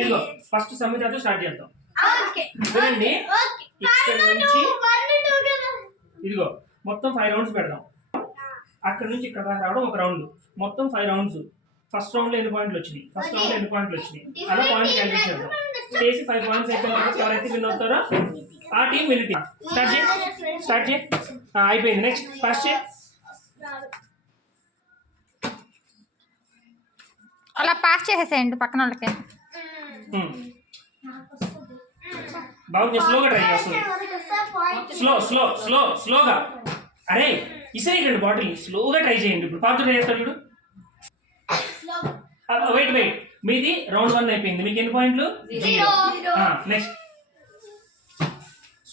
ఇదిగో first సమితితో start చేద్దాం. చూడండి ఇక్కడ నుంచి ఇదిగో మొత్తం 5 రౌండ్స్ పెడదాం. అక్కడ నుంచి ఇక్కడ దాకా రావడం ఒక రౌండ్, మొత్తం 5 రౌండ్స్. ఫస్ట్ రౌండ్ లో ఎన్ని పాయింట్లు వచ్చినాయి, ఫస్ట్ రౌండ్ లో ఎన్ని పాయింట్లు వచ్చినాయి అలా పాయింట్ క్యాలిక్యులేట్ చేద్దాం. చేసి 5 పాయింట్స్ అయిపోయిన తర్వాత ఎవరైతే విన్ అవుతారో ఆ టీం విన్ టీం. స్టార్ట్ చేయి. అయిపోయింది. నెక్స్ట్ ఫస్ట్ చేయి. అలా పాస్ చేసేసేయండి పక్కన వాళ్ళకి. బాగుంది. స్లోగా ట్రై చేస్తుంది. స్లోగా. అరే ఇసేయండి బాటిల్, స్లోగా ట్రై చేయండి. ఇప్పుడు పాత ట్రై చేస్తారు చూడు. వెయిట్ మీది రౌండ్ 1 అయిపోయింది. మీకు ఎన్ని పాయింట్లు? 0. నెక్స్ట్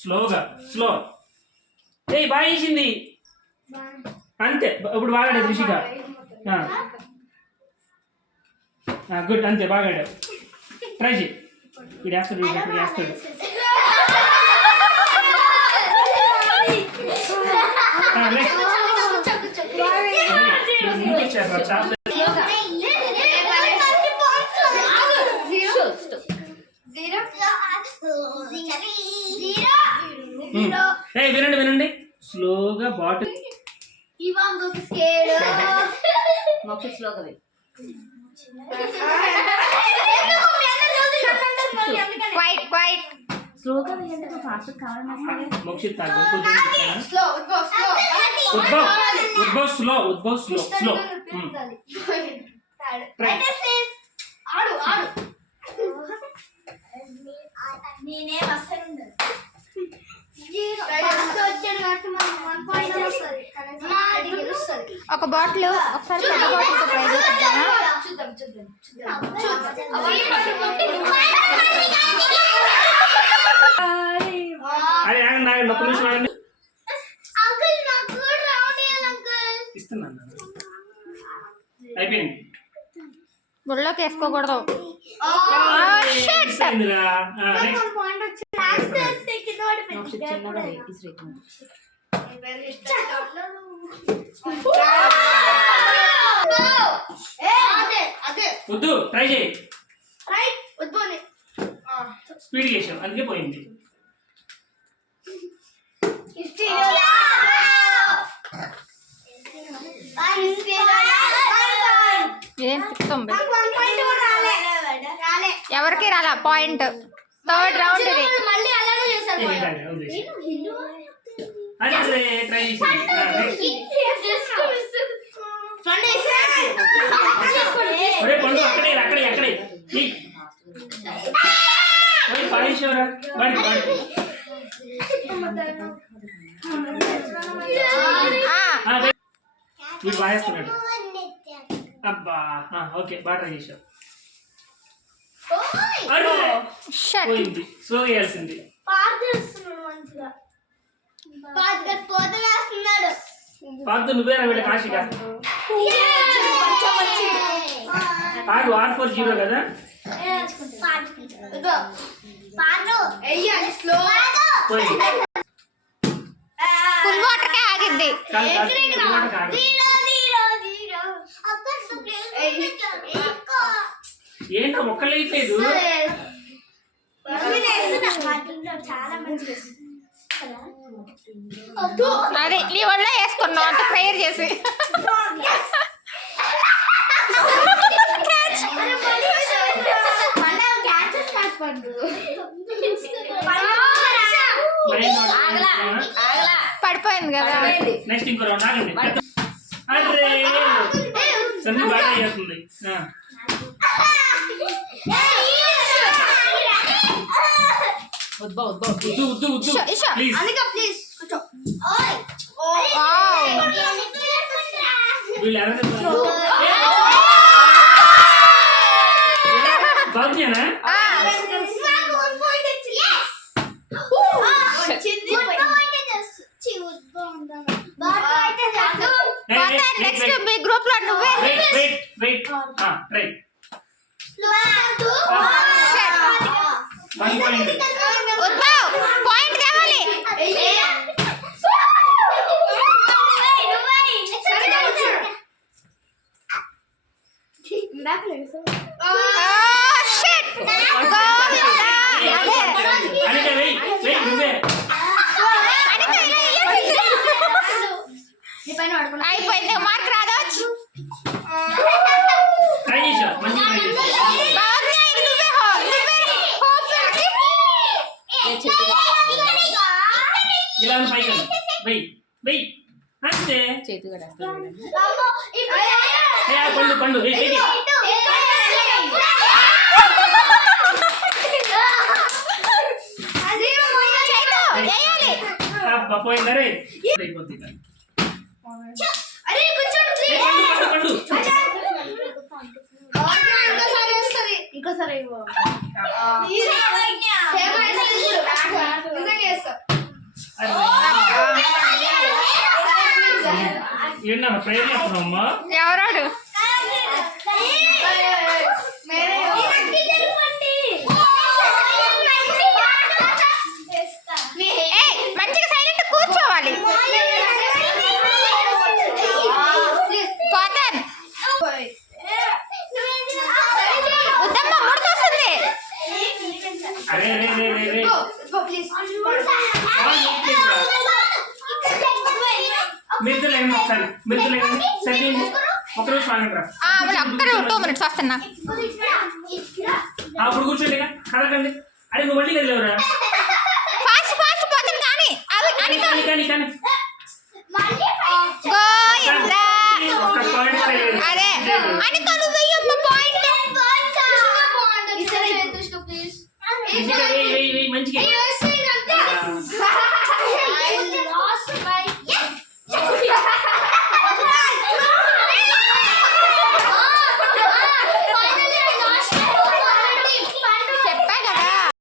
స్లోగా. బాగా చేసింది. అంతే. ఇప్పుడు బాగా ఆడాడు రిషిక. గుడ్. అంతే బాగా ఆడాడు. ట్రై చేయి. ఇది వేస్తాడు. వినండి స్లోగా బాటిల్ స్లోగా స్లోగా ఫాస్ట్ కావాలి. మోక్షిత్ తాగు. ఉద్భవ్ స్లో. ఒక బాటిల్ ఒకసారి పెద్ద బాటిల్తో ట్రై అయిపోయింది. గుళ్ళోకి వేసుకోకూడదు. వద్దు, ట్రై చేయి. స్పీడ్ చేసాం అందుకే పోయింది. ఏం చెప్తుంది? ఎవరికి రాలా పాయింట్. థర్డ్ రౌండ్ ఇది. వీడు బాగేస్తున్నాడు. అబ్బా ఓకే బాగా ట్రై చేసావు. పోయింది. స్లో చేయాల్సింది. పాత నువ్వేనా వీళ్ళ కాశిగా? ఆడు R40 కదా. ఫుల్ వాటర్ కే ఆగింది. ఏంటో మొక్కలు వేయట్లేదు. అదే నీ వల్ల వేసుకున్నావు అంత ప్రేయర్ చేసి. పడిపోయింది కదా. నెక్స్ట్ ఇంకో రౌండ్ ఆగండి. అరే సందీ బాగా చేస్తుంది. బాగున్నానా? నెక్స్ట్ మీ గ్రూప్ లో నువ్వే. వెయిట్ పాయింట్ కావాలి. ఇలా పైకి వెయ్యి వెయ్యి అంతే. చేతి కూడా పండు పండు వెయ్యి పోయిందా రే అయిపోద్ది. పండు ఇంకోసారి ఏంటన్నా ప్రేయర్ చేస్తున్నామ్మా? ఎవరాడు మంచిగా సైలెంట్ కూర్చోవాలి. పోతాను వద్దమ్మా ముడుతొస్తుంది. అరే రే రే రే రే మీరు లేండి ఒకసారి మీరు లేండి సరే ఒక నిమిషం ఆగండి రా. ఒక్కరు 2 minutes వస్తున్నా. అప్పుడు కూర్చోండి కదకండి. అరే నువ్వు మళ్ళీ కదిలేవురా. ఫాస్ట్ ఫాస్ట్ పోతాను కానీ అవి అనిత కానీ కానీ కానీ గోయిందా. ఒక్క పాయింట్ లేదు. అరే అనిత నువ్వు వెయ్యొక్క పాయింట్. ఈజీగా